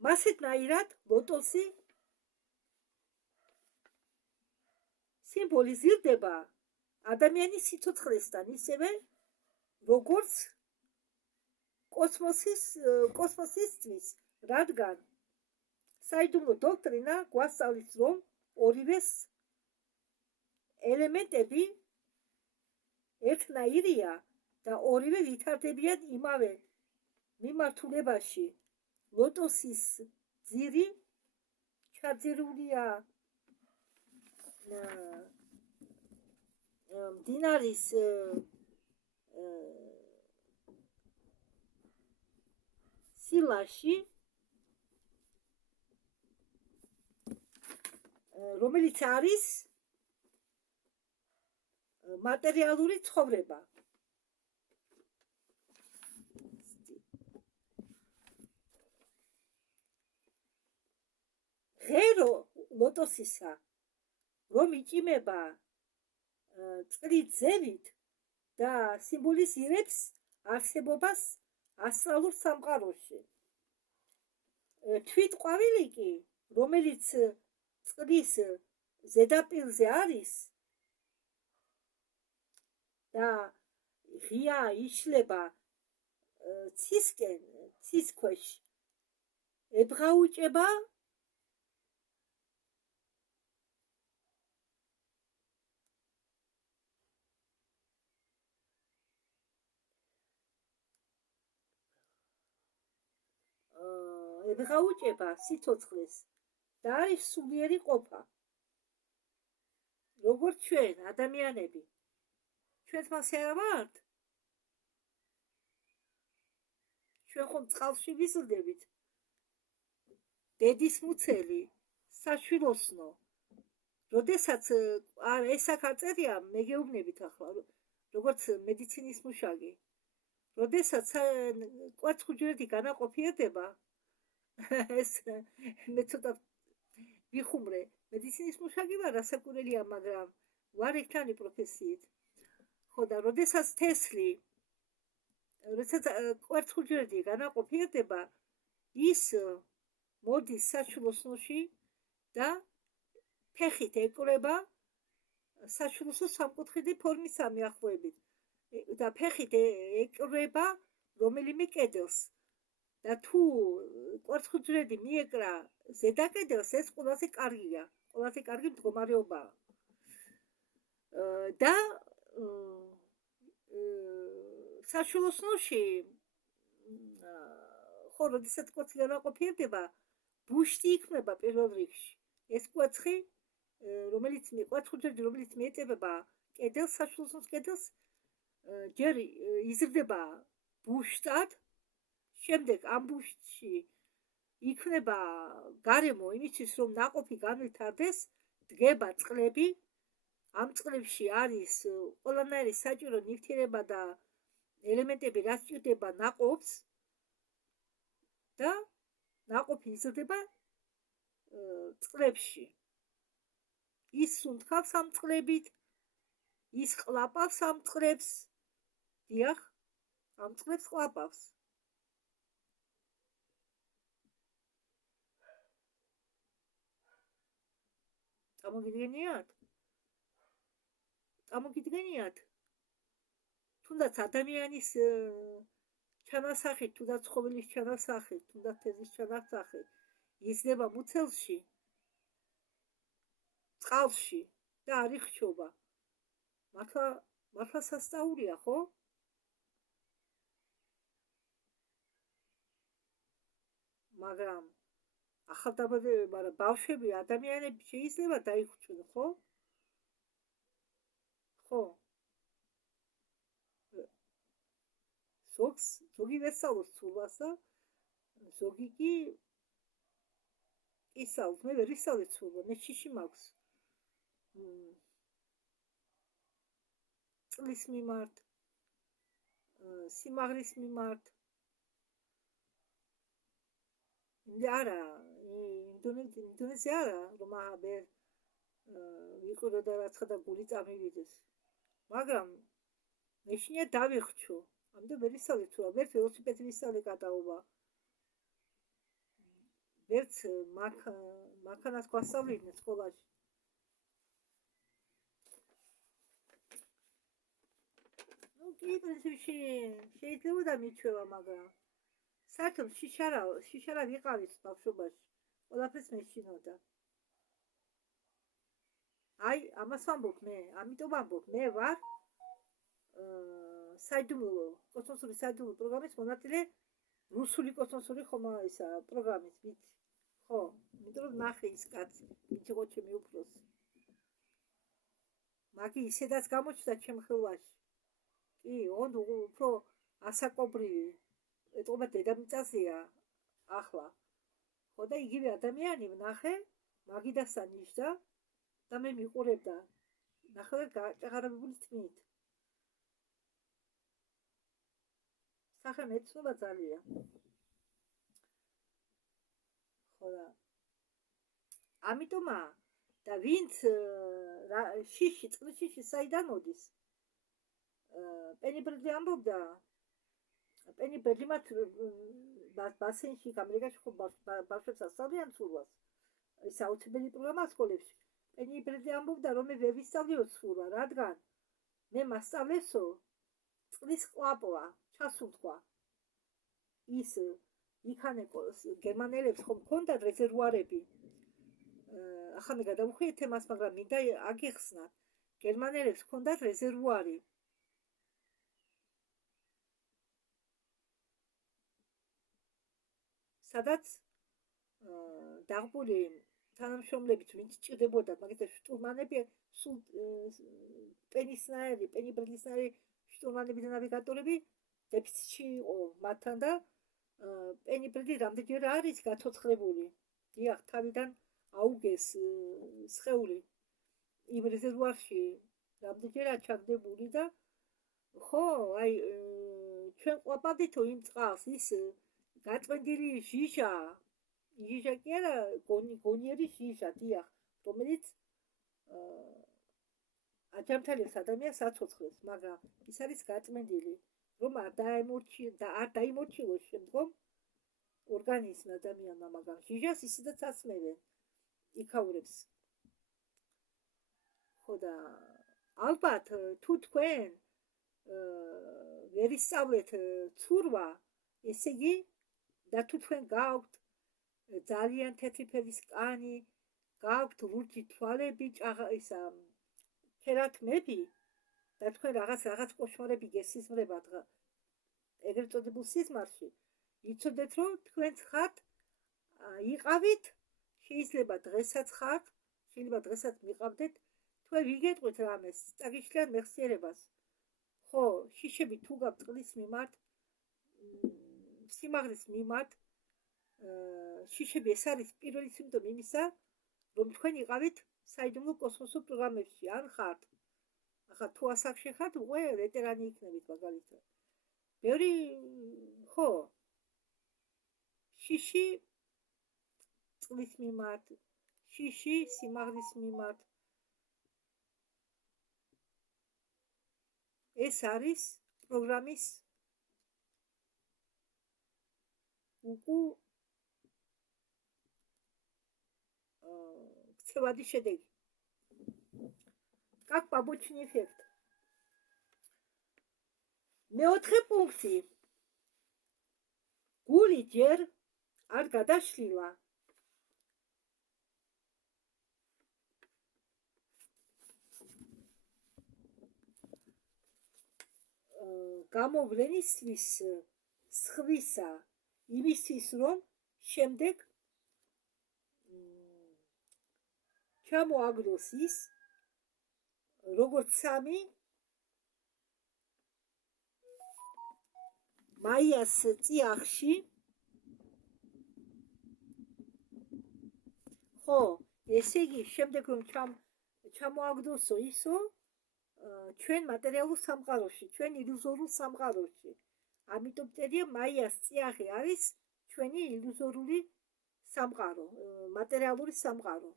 მასეთნაირად ლოტოსი სიმბოლიზირდება ადამიანის სიცოცხლესთან, ისევე როგორც კოსმოსისთვის, რადგან საიდუმლო დოქტრინა გვასწავლის, რომ ორივეს ელემენტები ერთნაირია და ორივე ვითარდებიან იმავე მიმართულებაში. ლოტოსის ძირი ჩაძირულია მდინარის სილაში, რომელიც არის მატერიალური ცხოვრება. ღერო ლოტოსისა, რომ იჭიმება წყლით ზევით და სიმბოლიზირებს არსებობას ასტრალურ სამყაროში. თვით ყვავილი კი, რომელიც წყლის ზედაპირზე არის და ღია იშლება ცისკენ, ცის ქვეშ ებღაუჭება სიცოცხლეს და არის სულიერი ყოფა. როგორც ჩვენ ადამიანები, ჩვენც მასე არა ვართ? ჩვენ ხომ წყალში ვიზრდებით. დედის მუცელი, საშვილოსნო. როდესაც ეს აქ არ წერია, მე გეუბნებით ახლა, როგორც მედიცინის მუშაკი. როდესაც კვერცხუჯრედი განაყოფიერდება, ეს მე ცოტა ვიხუმრე, მედიცინის მუშაკი ვარ, რასაკურელია, მაგრამ ვარ ერთანი პროფესიით. ხო და როდესაც თესლი, როდესაც კვერცხუჯრედი განაყოფიერდება, ის მოდის საშვილოსნოში და ფეხით ეკვრება საშვილოსნო სამკუთხედი ფორმის ამიახლოებით და ფეხით ეკვრება რომელიმე კედელს და თუ კვერცხუჯრედი მიეკრა ზედა კედელს, ეს ყველაზე კარგია, ყველაზე კარგი მდგომარეობაა. და საშვილოსნოში ხო, როდესაც კვერცხი განაყოფიერდება, ბუშტი იქმნება პირველ რიგში. ეს კვერცხი, კვერცხუჯრედი, რომელიც მიეწებება კედელს, საშვილოსნოს კედელს, ჯერ იზრდება ბუშტად, შემდეგ ამ ბუშტში იქმნება გარემო იმისთვის, რომ ნაყოფი განვითარდეს, დგება წყლები, ამ წყლებში არის ყველანაირი საჭირო ნივთიერება და ელემენტები, რაც სჭირდება ნაყოფს და ნაყოფი იზრდება წყლებში. ის სუნთქავს ამ წყლებით, ის ყლაპავს ამ წყლებს, დიახ, ამ წყლებს ყლაპავს. წამოგიდგენიათ? თუნდაც ადამიანის ჩანასახით, თუნდაც ცხოველის ჩანასახით, თუნდაც თეზის ჩანასახით, იზრდება მუცელში, წყალში და არ იხჩობა. მართლა სასწაულია, ხო? მაგრამ ახალდაბადებები, მაგრამ ბავშვები, ადამიანები შეიძლება დაიხჩონ, ხო? ხო. ზოგი ვესწავლოს ცურვასა, ზოგი კი ისწავლს, მე ვერ ვისწავლე ცურვა, მე შიში მაქვს. წყლის მიმართ, სიმაღლის მიმართ. არა, ინდონეზია არა, რომ ვერ ვიყიდო და რაცხა და გული წამივიდეს. მაგრამ მეშინია დავიხჩო. ამდენ ვერ ვისწავლე ცურვა, ვერც ველოსიპედი ვისწავლე კატაობა. ვერც მანქანას გვასწავლიდნენ სკოლაში. კი, პრინციპში შეიძლება მიჩვევა, მაგრამ საერთოდ შიშარა ვიყავით ბავშვობაში. ყველაფერს მეშინოდა. აი, ამას ვამბობ მე, ამიტომ ვამბობ, მე ვარ საიდუმლო, კოსმოსური საიდუმლო პროგრამის მონაწილე, რუსული კოსმოსური ისა პროგრამის, ვიცი. ხო, იმიტომ რომ ნახე ის კაცი, ვინც იყო ჩემი უფროსი. მაგი ისედაც გამოჩნდა ჩემ ხელვაში. კი, უფრო ასაკობრივი, ეტყობა დედამიწაზეა ახლა. ხო და იგივე ადამიანი ვნახე, მაგი დასანიშდა და მე მიყურებდა. ნახე გაჭაღარებული თმით. სახე მეცნობა ძალიან. ხო და ამიტომა და ვინც წყლის შიში საიდან მოდის? პენიბრედი ამბობდა, პენი ბერდი მათ ბასენში ამერიკაში ხო ბავშვებს ასწავლიან ცურვას. ეს აუცილებელი პროგრამა სკოლებში. პენი ბერდი ამბობდა რომ მე ვერ ვისწავლიო ცურვა, რადგან მე მასწავლესო წყლის ყვაპვა, ჩასუნთქვა. ის იქანეკოს გერმანელებს ხომ ჰქონდათ რეზერვუარები. ახლა მე გადავუხვიეთ თემას, მაგრამ მინდა აგიხსნათ. გერმანელებს ჰქონდათ რეზერვუარი. სადაც დაღბული თანამშრომლებით ვინც ჭირდებოდათ, მაგალითად შტურმანები, სულ პენისნაირი, პენიბრილისნაირი შტურმანები და ნავიგატორები დეფიციტში იყო მათთან და პენიბრილი რამდენჯერ არის გაცოცხლებული. დიახ, თავიდან აუგეს სხეული იმ რეზერვუარში რამდენჯერაა ჩაგდებული და ხო, აი ჩვენ ყვაპავდითო იმ წყალს, ის გაწმენდილი ჟიჟა კი არა, გონიერი ჟიჟა, დიახ, რომელიც აჯანმრთელებს ადამიანს აცოცხლებს, მაგრამ ის არის გაწმენდილი, რომ არ დაიმორჩილოს შემდგომ ორგანიზმი ადამიანმა, მაგრამ ჟიჟას ისედაც აცმევენ იქაურებს. ხო და ალბათ თუ თქვენ ვერ ისწავლეთ ცურვა, ესე იგი და თუ თქვენ გააქვთ ძალიან თეთრი ფერის კანი, გააქვთ ლურჯი თვალები, ისა ქერათმები და თქვენ რაღაც კოშმარები გესიზმრებათ ეგრეთ წოდებულ სიზმარში, იცოდეთ რომ თქვენ ხართ იყავით, შეიძლება დღესაც ხართ, შეიძლება დღესაც მიყავდეთ, თქვენ ვიგეტყვით რამეს, წაგიშლიან მეხსიერებას. ხო, შიშები თუ გაქვთ წყლის მიმართ, სიმაღლის მიმართ, შიშები ეს არის პირველი სიმპტომი იმისა, რომ თქვენ იყავით საიდუმლო კოსმოსურ პროგრამებში, ან ხართ. ახლა თუ ასაკში ხართ, უკვე ვეტერანი იქნებით მაგალითად. ბევრი ხო, შიში წყლის მიმართ, შიში სიმაღლის მიმართ. ეს არის პროგრამის ქცევადი შედეგი. Как побочный эффект. მეოთხე პუნქტი. გული ჯერ არ გადაშლილა. გამოვლენისთვის სხვისა იმისთვის რომ შემდეგ ჩამოაგდოს ის როგორც სამი მაიას წიაღში ხო ესე იგი შემდეგ რომ ჩამოაგდოსო ისო ჩვენ მატერიალურ სამყაროში, ჩვენ ილუზორულ სამყაროში. ამიტომ წერია მაიას წიაღი არის ჩვენი ილუზორული სამყარო, მატერიალური სამყარო.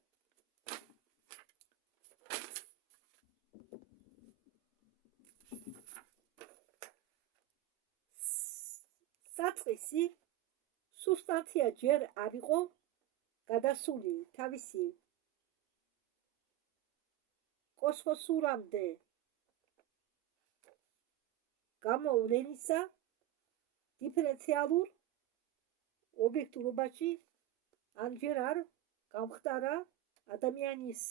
საწყისი სუბსტანცია ჯერ არ იყო გადასული თავისი კოსმოსურამდე გამოვლენისა დიფერენციალურ ობიექტურობაში ან ჯერ არ გამხდარა ადამიანის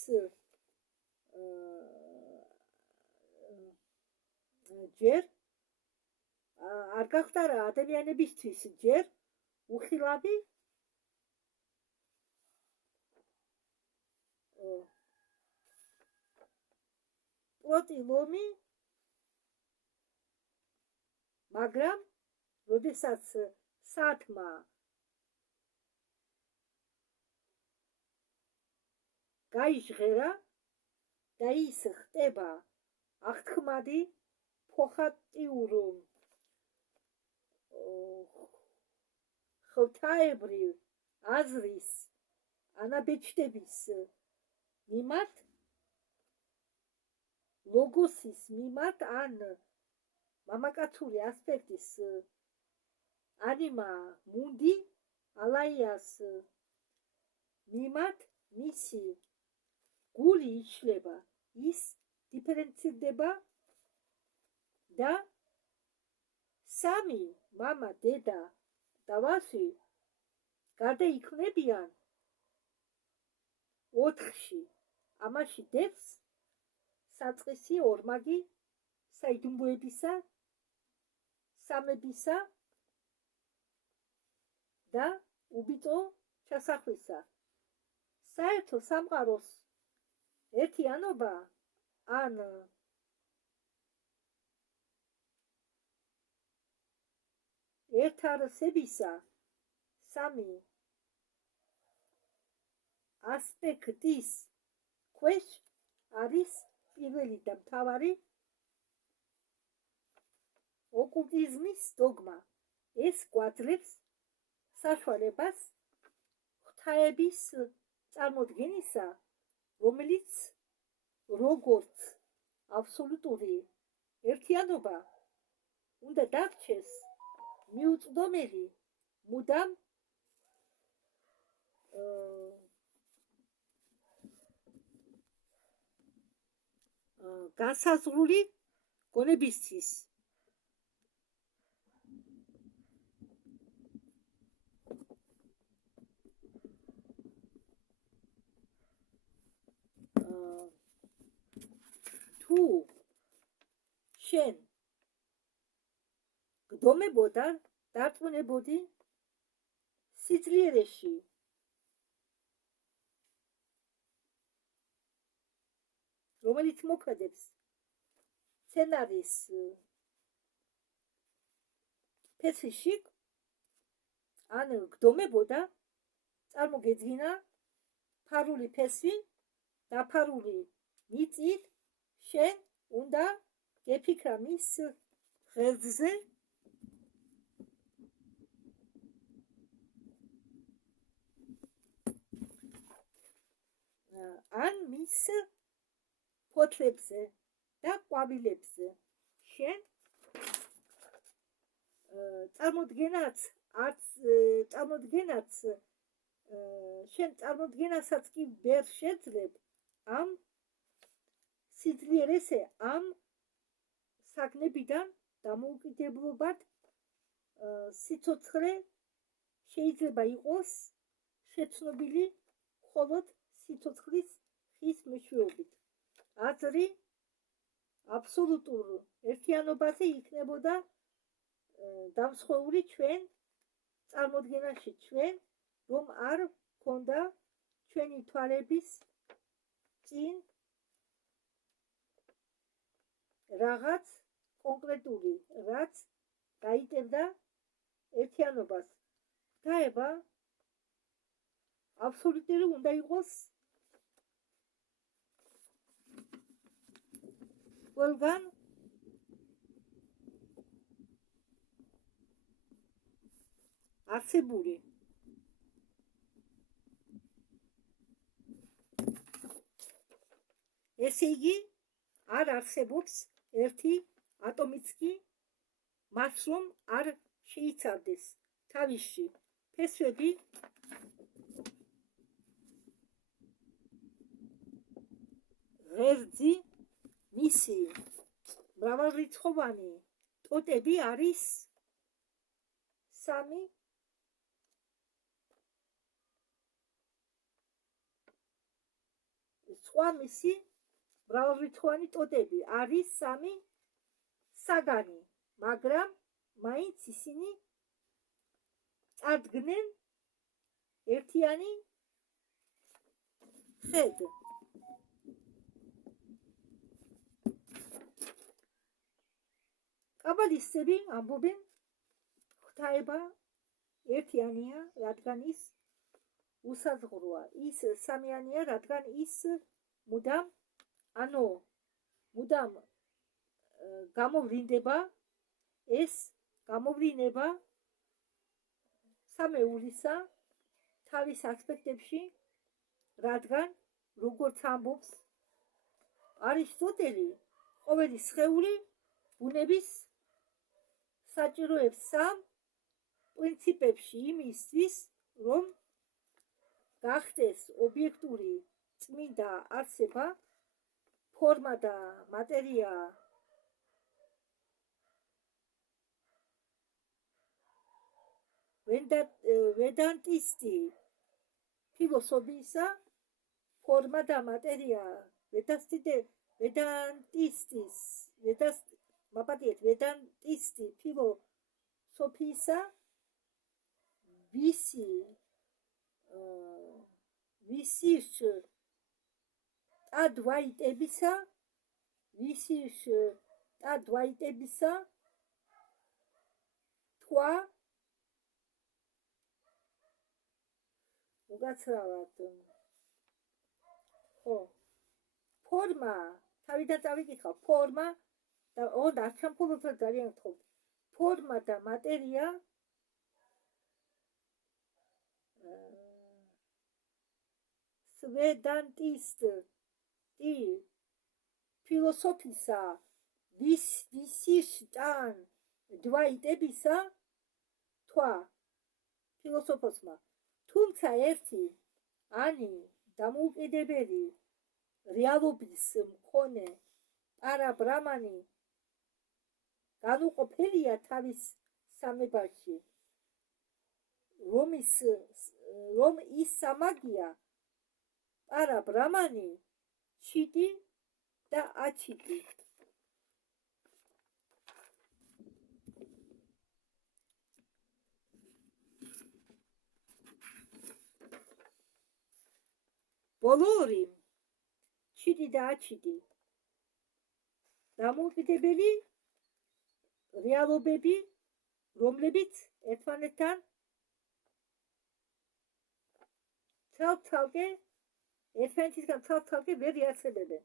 ჯერ არ გახდარა ადამიანებისთვის ჯერ უხილავი პროტილომი მაგრამ როდესაც სათმა გაიჟღერა და ის ხდება აღთქმადი ფოხატიურ ღვთაებრივ აზრის ანაბეჭდების მიმართ ლოგოსის მიმართ ან მამაკაცური ასპექტის ანიმა მუნდი ალაიას მიმართ მისი გული იშლება, ის დიფერენცირდება და სამი მამა, დედა და ვაჟი გარდაიქმნებიან 4-ში. ამაში დევს საწყისი ორმაგი საიდუმლოებისა, სამებისა და უბიწო ჩასახვისა. საერთო სამყაროს ერთიანობა ან ერთარსებისა სამი ასპექტის ქვეშ არის პირველი და მთავარი ოკულტიზმის დოგმა. ეს გვაძლევს საშუალებას ღვთაების წარმოდგენისა, რომელიც როგორც აბსოლუტური ერთიანობა უნდა დარჩეს მიუწვდომელი მუდამ განსაზღვრული გონებისთვის. თუ შენ გდომებოდა დარწმუნებოდი სიძლიერეში, რომელიც მოქმედებს სცენარის ფესვში, ან გდომებოდა წარმოგეძინა ფარული ფესვი დაფარული მიწით, შენ უნდა გეფიქრა მის ღერძზე ან მის ფოთლებზე და ყვავილებზე. შენ წარმოდგენასაც კი ვერ შეძლებ ამ სიძლიერესე, ამ საგნებიდან დამოუკიდებლობად. სიცოცხლე შეიძლება იყოს შეცნობილი მხოლოდ სიცოცხლის ხის მეშვეობით. აზრი აბსოლუტურ ერთიანობაზე იქნებოდა დამსხვეული ჩვენ წარმოდგენაში, ჩვენ რომ არ გქონდა ჩვენი თვალების წინ რაღაც კონკრეტული, რაც გაიტევდა ერთიანობას. ღვთაება აბსოლუტური უნდა იყოს ყველგან არსებული. ესე იგი, არ არსებობს ერთი ატომიც კი, მას რომ არ შეიცავდეს თავისში ფესვები, ღერძი, მისი მრავალრიცხოვანი ტოტები არის სამი სხვა მისი მრავალრიცხოვანი ტოტები არის სამი საგანი, მაგრამ მაინც ისინი წარდგნენ ერთიანი ხედ. კაბალისტები ამბობენ, ღვთაება ერთიანია, რადგან ის უსაზღვროა. ის სამიანია, რადგან ის მუდამ გამოვლინდება. ეს გამოვლინება სამეულისა თავის ასპექტებში, რადგან როგორც ამბობს არისტოტელი, ყოველი სხეული ბუნების საჭიროებს სამ პრინციპებში იმისთვის, რომ გახდეს ობიექტური წმინდა არსება, ფორმა და მატერია ვედანტისტი ფილოსოფიისა, ფორმა და მატერია ვედანტისტი ფილოსოფიისა, ვისის ტადვაიტებისა თქვა უგაცრავად ფორმა თავიდან წავიკითხავ ფორმა და არჩამფულობთან ძალიან გთხოვთ ფორმა და მატერია ვედანტისტი ფილოსოფისა ვისიშტან დვაიტებისა თქვა ფილოსოფოსმა თუმცა ერთი ანი დამოუკიდებელი რეალობის მქონე პარა-ბრამანი განუყოფელია თავის სამებაში რომ ის სამაგია პარა-ბრამანი ჩიტი და აჩიტი ბოლო ორი ჩიტი და აჩიტი დამოუკიდებელი რეალობები რომლებიც ერთმანეთთან ერთმანეთისგან ცალ-ცალკე ვერ იარსებებენ